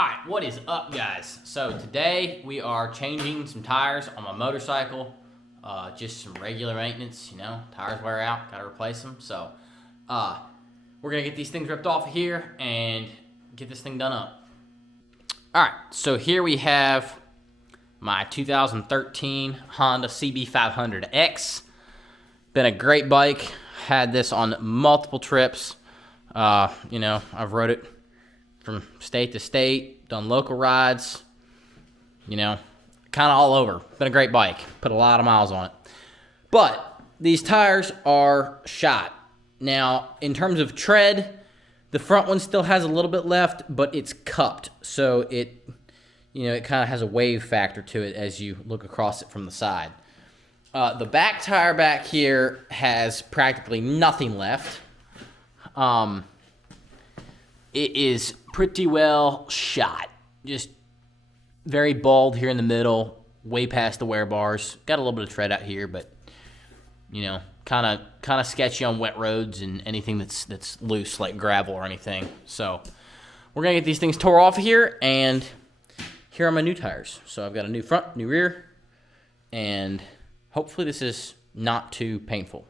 Alright, what is up, guys? So today we are changing some tires on my motorcycle. Just some regular maintenance, you know, tires wear out, gotta replace them. So we're gonna get these things ripped off of here and get this thing done up. Alright, so here we have my 2013 Honda Cb500X. Been a great bike, had this on multiple trips. You know, I've rode it from state to state, done local rides, you know, kind of all over. Been a great bike, put a lot of miles on it. But these tires are shot. Now, in terms of tread, the front one still has a little bit left, but it's cupped. So it, you know, it kind of has a wave factor to it as you look across it from the side. The back tire back here has practically nothing left. It is pretty well shot. Just very bald here in the middle, way past the wear bars. Got a little bit of tread out here, but you know, kind of sketchy on wet roads and anything that's loose like gravel or anything. So we're gonna get these things tore off of here, and here are my new tires. So I've got a new front, new rear, and hopefully this is not too painful.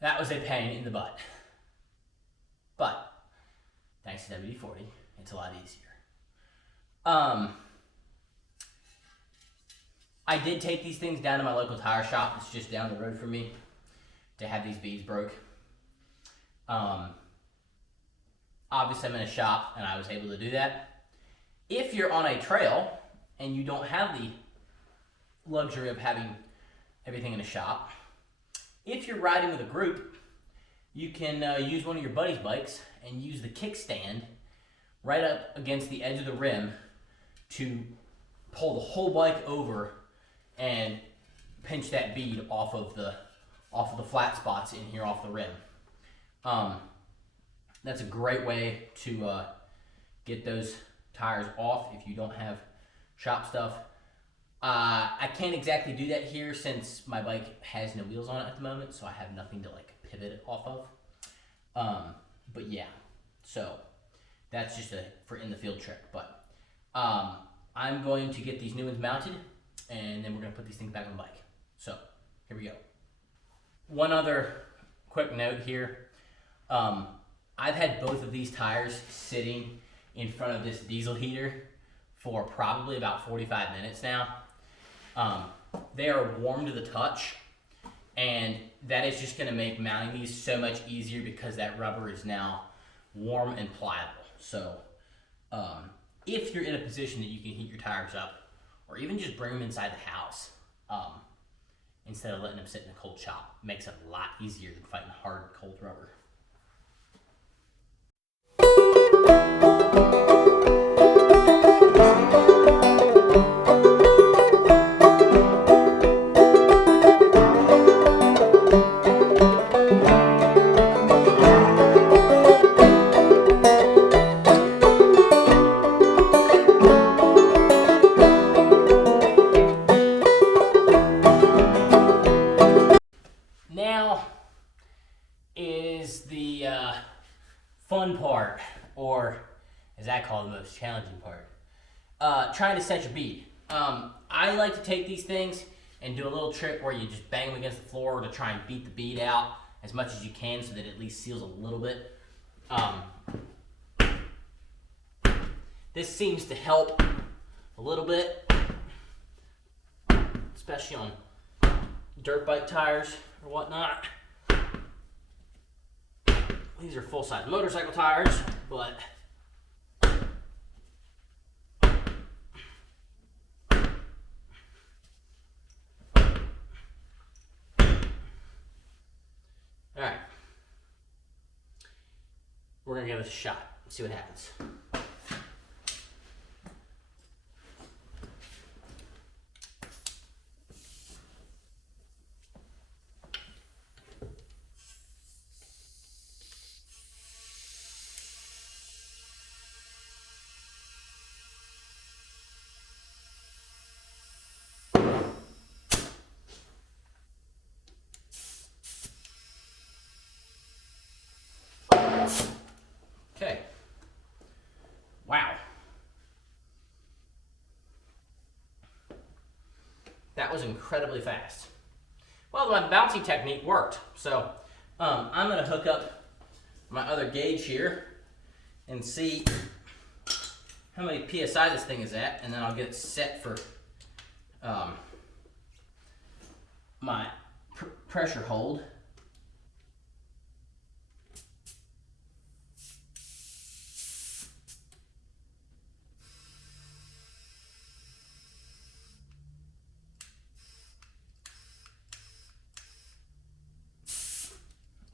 That was a pain in the butt. But thanks to WD-40, it's a lot easier. I did take these things down to my local tire shop that's just down the road from me to have these beads broke. Obviously I'm in a shop and I was able to do that. If you're on a trail and you don't have the luxury of having everything in a shop, if you're riding with a group, you can use one of your buddy's bikes and use the kickstand right up against the edge of the rim to pull the whole bike over and pinch that bead off of the flat spots in here off the rim. That's a great way to get those tires off if you don't have shop stuff. I can't exactly do that here since my bike has no wheels on it at the moment, so I have nothing to like pivot it off of. But yeah, so that's just for in the field trick. But I'm going to get these new ones mounted, and then we're gonna put these things back on the bike. So here we go. One other quick note here. I've had both of these tires sitting in front of this diesel heater for probably about 45 minutes now. They are warm to the touch, and that is just going to make mounting these so much easier because that rubber is now warm and pliable. So if you're in a position that you can heat your tires up, or even just bring them inside the house instead of letting them sit in a cold shop, it makes it a lot easier than fighting hard cold rubber. Now is the fun part, or as I call it, the most challenging part. Trying to set your bead. I like to take these things and do a little trick where you just bang them against the floor to try and beat the bead out as much as you can so that it at least seals a little bit. This seems to help a little bit, especially on dirt bike tires or whatnot. these are full-size motorcycle tires, but all right, we're gonna give this a shot, see what happens. Okay. Wow. That was incredibly fast. Well, my bouncing technique worked. So I'm going to hook up my other gauge here and see how many PSI this thing is at, and then I'll get it set for my pressure hold.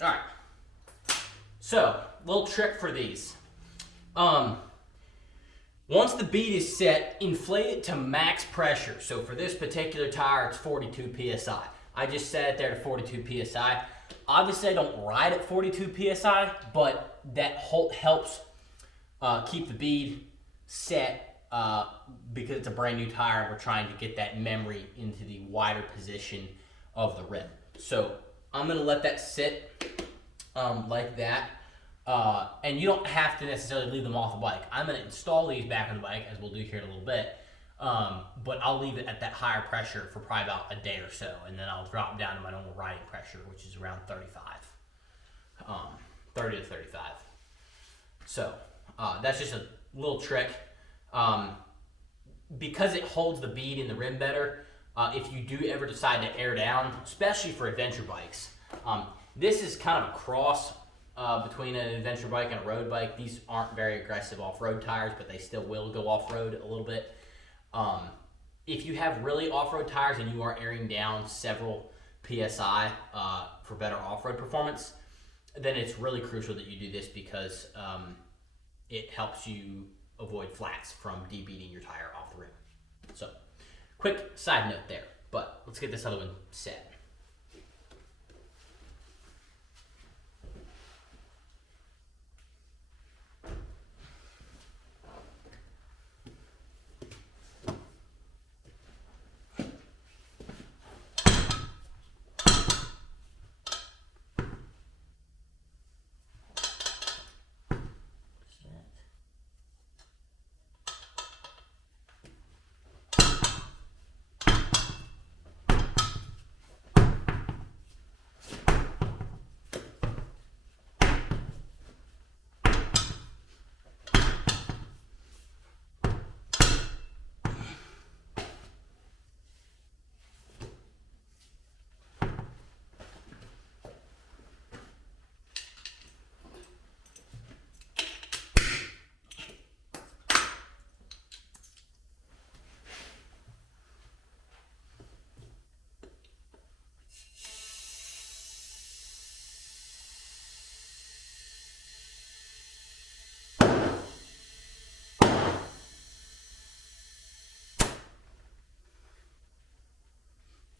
All right, so little trick for these. Once the bead is set, inflate it to max pressure. So for this particular tire, it's 42 PSI. I just set it there to 42 PSI. Obviously, I don't ride at 42 PSI, but that helps keep the bead set because it's a brand new tire and we're trying to get that memory into the wider position of the rim. So I'm gonna let that sit like that. And you don't have to necessarily leave them off the bike. I'm gonna install these back on the bike, as we'll do here in a little bit. But I'll leave it at that higher pressure for probably about a day or so, and then I'll drop down to my normal riding pressure, which is around 35, 30 to 35. So that's just a little trick. Because it holds the bead in the rim better, if you do ever decide to air down, especially for adventure bikes, this is kind of a cross between an adventure bike and a road bike. These aren't very aggressive off-road tires, but they still will go off-road a little bit. If you have really off-road tires and you are airing down several PSI for better off-road performance, then it's really crucial that you do this because it helps you avoid flats from debeading your tire off the rim. So, quick side note there, but let's get this other one set.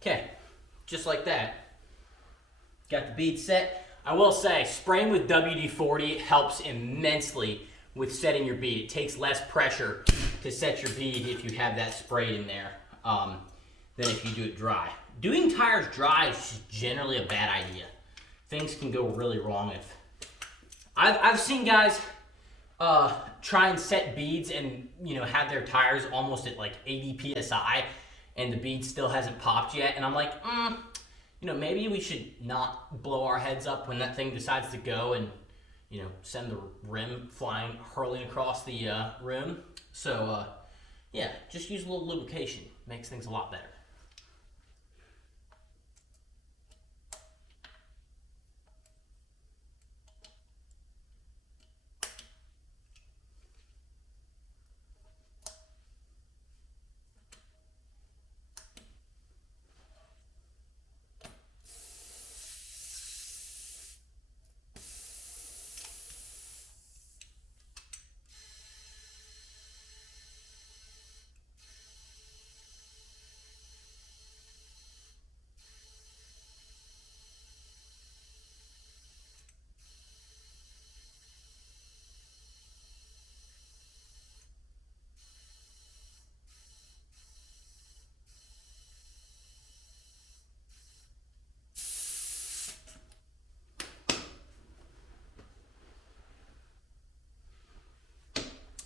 Okay, just like that. Got the bead set. I will say, spraying with WD-40 helps immensely with setting your bead. It takes less pressure to set your bead if you have that sprayed in there than if you do it dry. Doing tires dry is just generally a bad idea. Things can go really wrong if... I've seen guys try and set beads and have their tires almost at like 80 PSI and the bead still hasn't popped yet, and I'm like, maybe we should not blow our heads up when that thing decides to go and send the rim hurling across the rim. So yeah, just use a little lubrication. Makes things a lot better.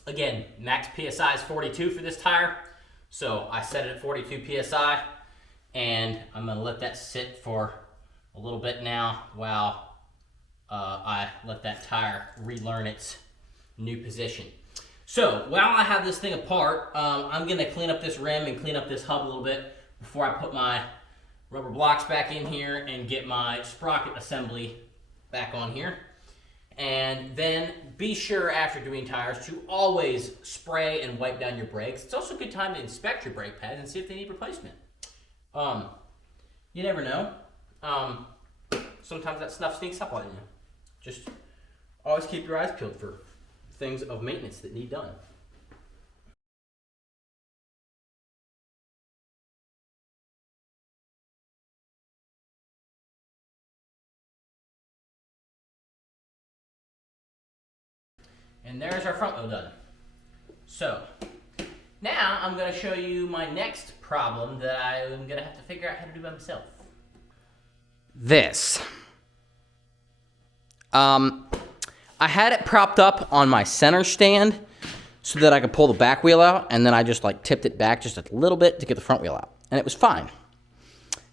Again, max PSI is 42 for this tire. So I set it at 42 PSI, and I'm gonna let that sit for a little bit now while I let that tire relearn its new position. So while I have this thing apart, I'm gonna clean up this rim and clean up this hub a little bit before I put my rubber blocks back in here and get my sprocket assembly back on here. And then be sure after doing tires to always spray and wipe down your brakes. It's also a good time to inspect your brake pads and see if they need replacement. You never know. Sometimes that stuff sneaks up on you. Just always keep your eyes peeled for things of maintenance that need done. And there's our front wheel done. So now I'm going to show you my next problem that I'm going to have to figure out how to do by myself. This. I had it propped up on my center stand so that I could pull the back wheel out, and then I just like tipped it back just a little bit to get the front wheel out, and it was fine.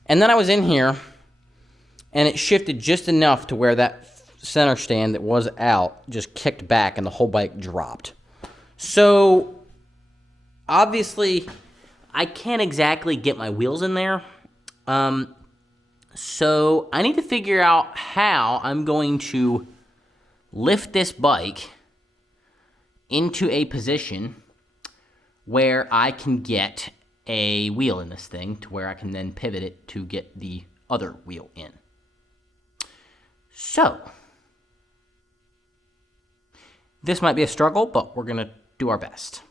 And then I was in here, and it shifted just enough to where that center stand that was out just kicked back, and the whole bike dropped. So obviously I can't exactly get my wheels in there. So I need to figure out how I'm going to lift this bike into a position where I can get a wheel in this thing to where I can then pivot it to get the other wheel in. So this might be a struggle, but we're going to do our best.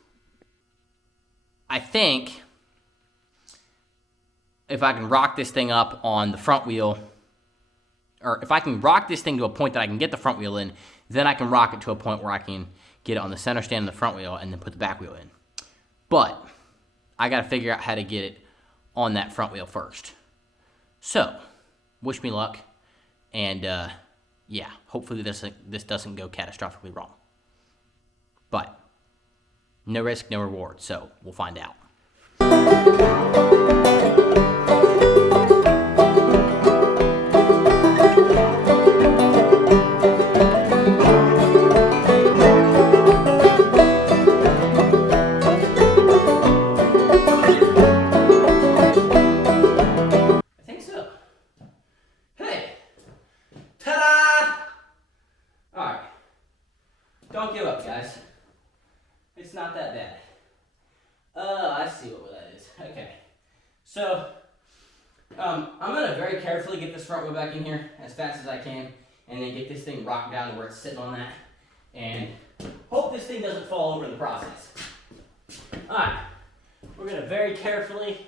I think if I can rock this thing up on the front wheel, or if I can rock this thing to a point that I can get the front wheel in, then I can rock it to a point where I can get it on the center stand and the front wheel and then put the back wheel in. But I got to figure out how to get it on that front wheel first. So, wish me luck, and yeah, hopefully this doesn't go catastrophically wrong. But no risk, no reward, so we'll find out. Don't give up, guys. It's not that bad. Oh, I see what that is. Okay. So, I'm going to very carefully get this front wheel back in here as fast as I can, and then get this thing rocked down to where it's sitting on that, and hope this thing doesn't fall over in the process. Alright. We're going to very carefully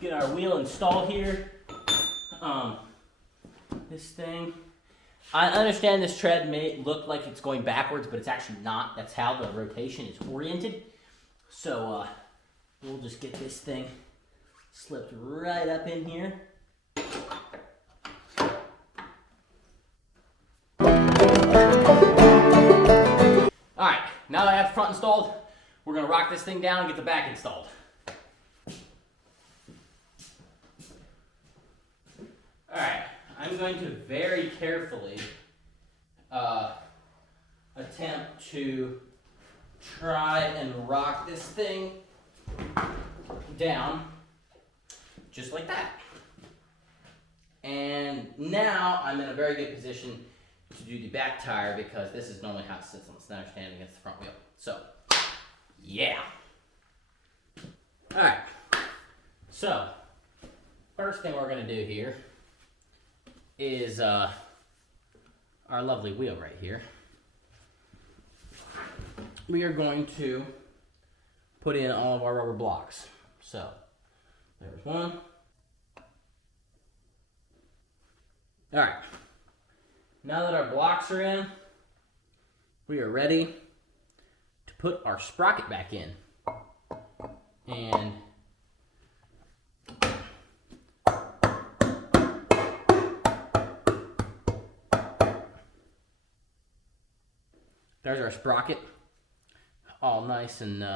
get our wheel installed here. This thing. I understand this tread may look like it's going backwards, but it's actually not. That's how the rotation is oriented. So we'll just get this thing slipped right up in here. Alright, now that I have the front installed, we're going to rock this thing down and get the back installed. Alright. I'm going to very carefully attempt to try and rock this thing down just like that. And now I'm in a very good position to do the back tire because this is normally how it sits on the center stand against the front wheel. So, yeah. Alright. So, first thing we're going to do here is our lovely wheel right here. We are going to put in all of our rubber blocks. So, there's one. Alright. Now that our blocks are in, we are ready to put our sprocket back in. And there's our sprocket. all nice and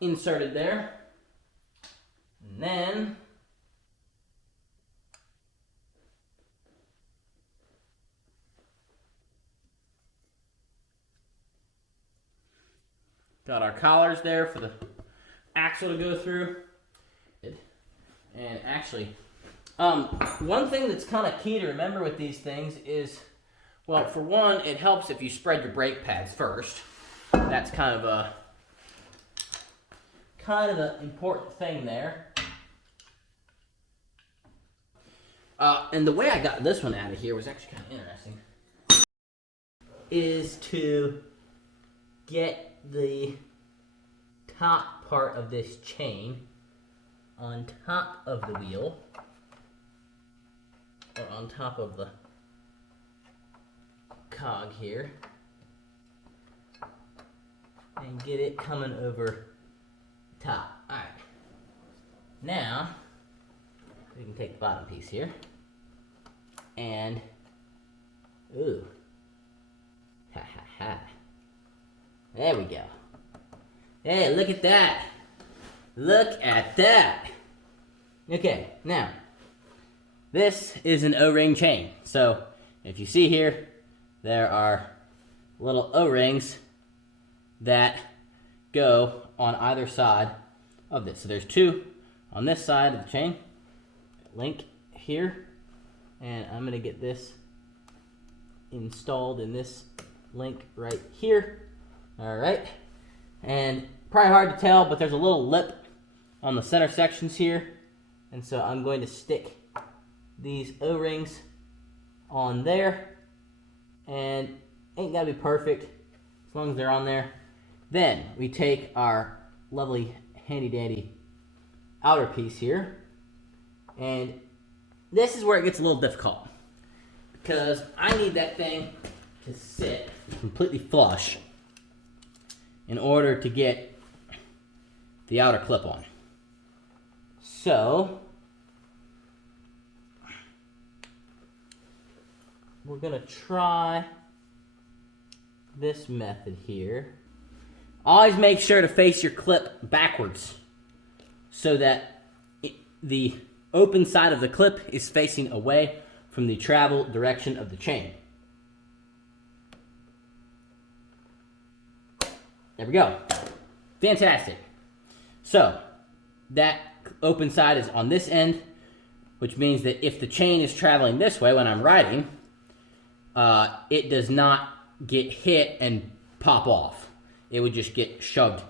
inserted there. And then got our collars there for the axle to go through. And actually, one thing that's kind of key to remember with these things is, well, for one, it helps if you spread your brake pads first. That's kind of an important thing there. And the way I got this one out of here was actually kind of interesting. Is to get the top part of this chain on top of the wheel, or on top of the cog here, and get it coming over the top. Alright, now we can take the bottom piece here and ooh, ha ha ha, there we go. Hey, look at that. Look at that. Okay, now, this is an O-ring chain. So, if you see here, there are little O-rings that go on either side of this. So there's two on this side of the chain, link here, and I'm gonna get this installed in this link right here. All right, and probably hard to tell, but there's a little lip on the center sections here, and so I'm going to stick these O-rings on there, and ain't gotta be perfect as long as they're on there. Then we take our lovely handy dandy outer piece here, and this is where it gets a little difficult because I need that thing to sit completely flush in order to get the outer clip on. So we're gonna try this method here. Always make sure to face your clip backwards so that the open side of the clip is facing away from the travel direction of the chain. There we go. Fantastic. So that open side is on this end, which means that if the chain is traveling this way when I'm riding, it does not get hit and pop off. It would just get shoved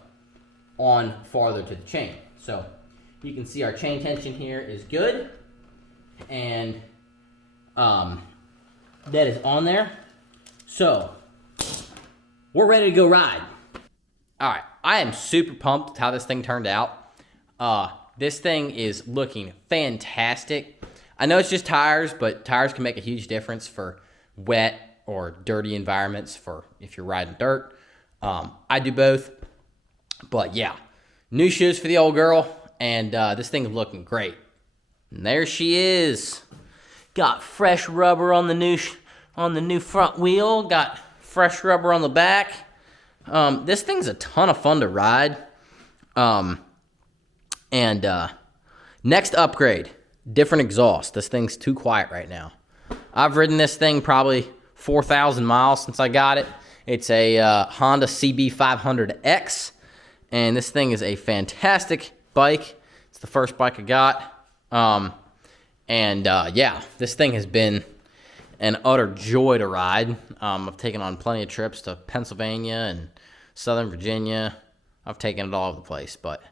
on farther to the chain. So you can see our chain tension here is good, and that is on there. So we're ready to go ride. All right, I am super pumped with how this thing turned out. This thing is looking fantastic. I know it's just tires, but tires can make a huge difference for wet or dirty environments for if you're riding dirt. I do both, but yeah, new shoes for the old girl, and this thing is looking great. And there she is. Got fresh rubber on the new front wheel. Got fresh rubber on the back. This thing's a ton of fun to ride. Next upgrade, different exhaust. This thing's too quiet right now. I've ridden this thing probably 4,000 miles since I got it. It's a Honda Cb500X, and this thing is a fantastic bike. It's the first bike I got. Yeah, this thing has been an utter joy to ride. I've taken on plenty of trips to Pennsylvania and Southern Virginia. I've taken it all over the place, but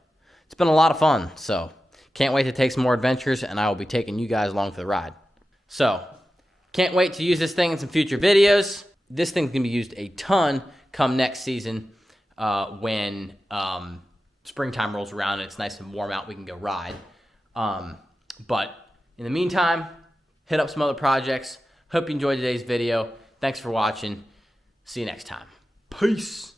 it's been a lot of fun. So can't wait to take some more adventures, and I will be taking you guys along for the ride. So can't wait to use this thing in some future videos. This thing's gonna be used a ton come next season when springtime rolls around and it's nice and warm out, we can go ride. But in the meantime, hit up some other projects. Hope you enjoyed today's video. Thanks for watching. See you next time. Peace.